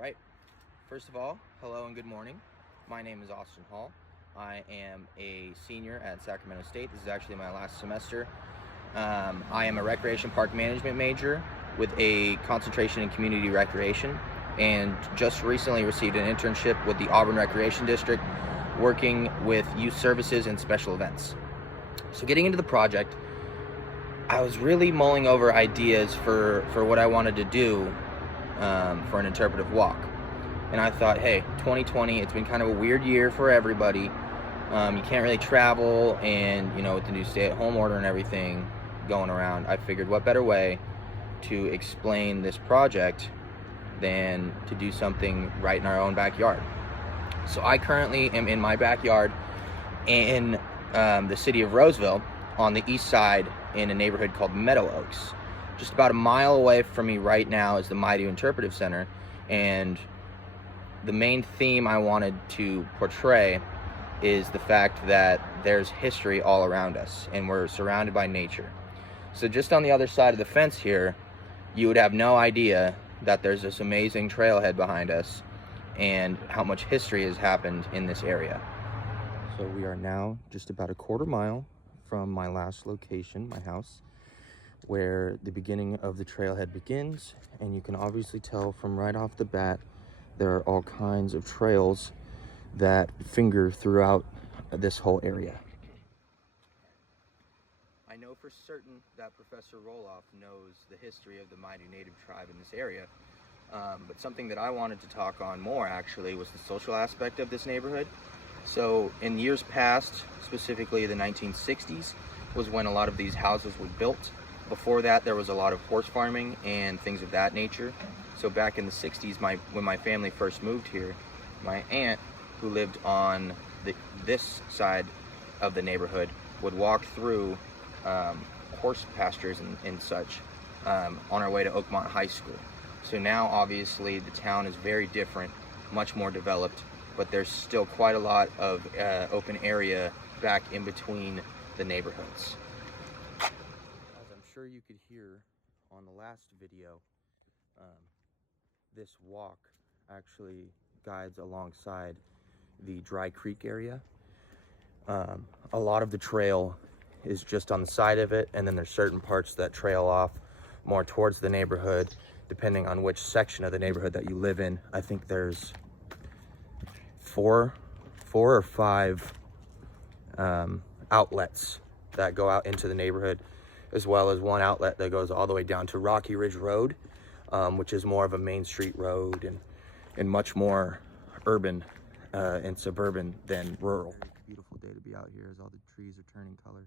right. First of all, hello and good morning. My name is Austin Hall. I am a senior at Sacramento State. This is actually my last semester. I am a recreation park management major with a concentration in community recreation, and just recently received an internship with the Auburn Recreation District working with youth services and special events. So getting into the project, I was really mulling over ideas for what I wanted to do for an interpretive walk. And I thought, hey, 2020, it's been kind of a weird year for everybody. You can't really travel, and with the new stay-at-home order and everything going around, I figured what better way to explain this project than to do something right in our own backyard. So I currently am in my backyard in the city of Roseville on the east side in a neighborhood called Meadow Oaks. Just about a mile away from me right now is the Mighty Interpretive Center, and the main theme I wanted to portray is the fact that there's history all around us and we're surrounded by nature. So just on the other side of the fence here, you would have no idea that there's this amazing trailhead behind us and how much history has happened in this area. So we are now just about a quarter mile from my last location, my house, where the beginning of the trailhead begins, and you can obviously tell from right off the bat there are all kinds of trails that finger throughout this whole area. I know for certain that Professor Roloff knows the history of the Mighty Native tribe in this area, but something that I wanted to talk on more actually was the social aspect of this neighborhood. So in years past, specifically the 1960s, was when a lot of these houses were built. Before that, there was a lot of horse farming and things of that nature. So back in the 60s, when my family first moved here, my aunt, who lived on this side of the neighborhood, would walk through horse pastures and such on our way to Oakmont High School. So now, obviously, the town is very different, much more developed, but there's still quite a lot of open area back in between the neighborhoods. As I'm sure you could hear on the last video, this walk actually guides alongside the Dry Creek area. A lot of the trail is just on the side of it, and then there's certain parts that trail off more towards the neighborhood, depending on which section of the neighborhood that you live in. I think there's four or five outlets that go out into the neighborhood, as well as one outlet that goes all the way down to Rocky Ridge Road, which is more of a main street road and much more urban and suburban than rural. Beautiful day to be out here as all the trees are turning colors.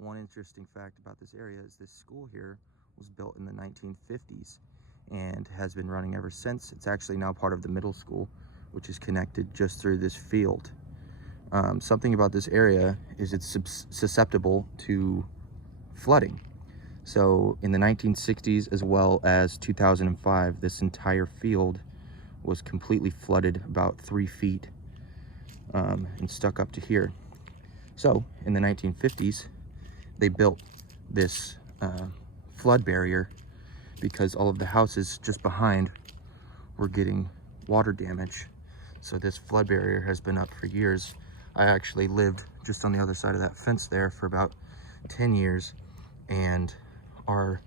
One interesting fact about this area is this school here was built in the 1950s and has been running ever since. It's actually now part of the middle school, which is connected just through this field. Something about this area is it's susceptible to flooding. So in the 1960s as well as 2005, this entire field was completely flooded about 3 feet and stuck up to here. So in the 1950s, they built this flood barrier because all of the houses just behind were getting water damage. So this flood barrier has been up for years. I actually lived just on the other side of that fence there for about 10 years, and our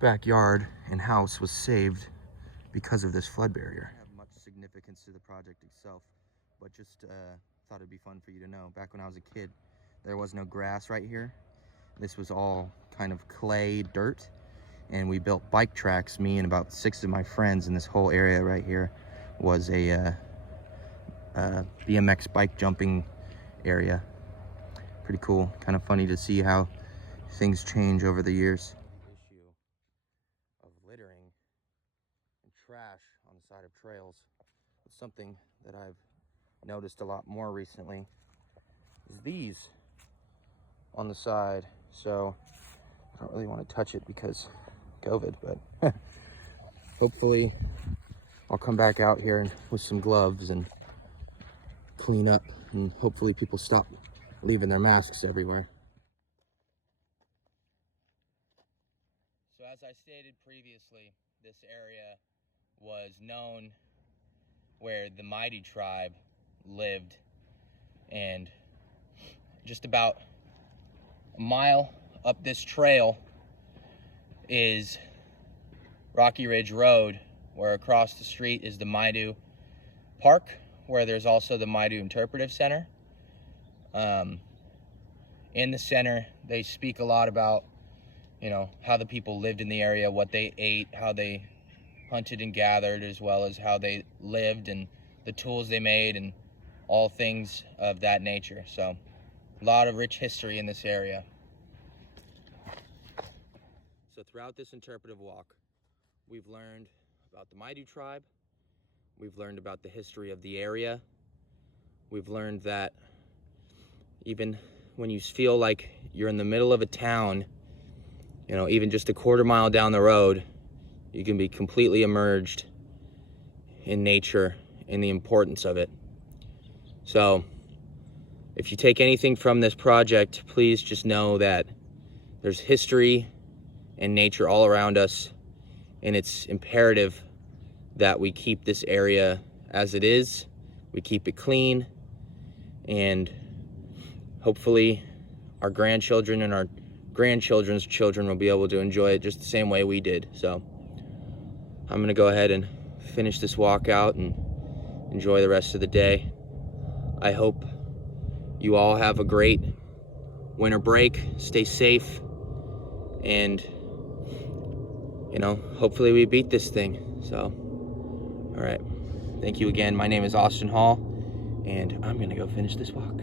backyard and house was saved because of this flood barrier. I don't have much significance to the project itself, but just thought it'd be fun for you to know. Back when I was a kid, there was no grass right here. This was all kind of clay dirt, and we built bike tracks. Me and about 6 of my friends in this whole area right here was a BMX bike jumping area. Pretty cool, kind of funny to see how things change over the years. The issue of littering and trash on the side of trails is something that I've noticed a lot more recently. Is these on the side, so I don't really want to touch it because COVID, but hopefully I'll come back out here with some gloves and clean up, and hopefully people stop leaving their masks everywhere. So as I stated previously, this area was known where the mighty tribe lived, and just about a mile up this trail is Rocky Ridge Road, where across the street is the Maidu Park, where there's also the Maidu Interpretive Center. In the center, they speak a lot about, how the people lived in the area, what they ate, how they hunted and gathered, as well as how they lived and the tools they made and all things of that nature. So a lot of rich history in this area. So throughout this interpretive walk, we've learned about the Maidu tribe. We've learned about the history of the area. We've learned that even when you feel like you're in the middle of a town, even just a quarter mile down the road, you can be completely immersed in nature and the importance of it. So if you take anything from this project, please just know that there's history and nature all around us, and it's imperative that we keep this area as it is. We keep it clean, and hopefully our grandchildren and our grandchildren's children will be able to enjoy it just the same way we did. So I'm gonna go ahead and finish this walk out and enjoy the rest of the day. I hope you all have a great winter break. Stay safe, and hopefully we beat this thing. So all right, thank you again. My name is Austin Hall, and I'm gonna go finish this walk.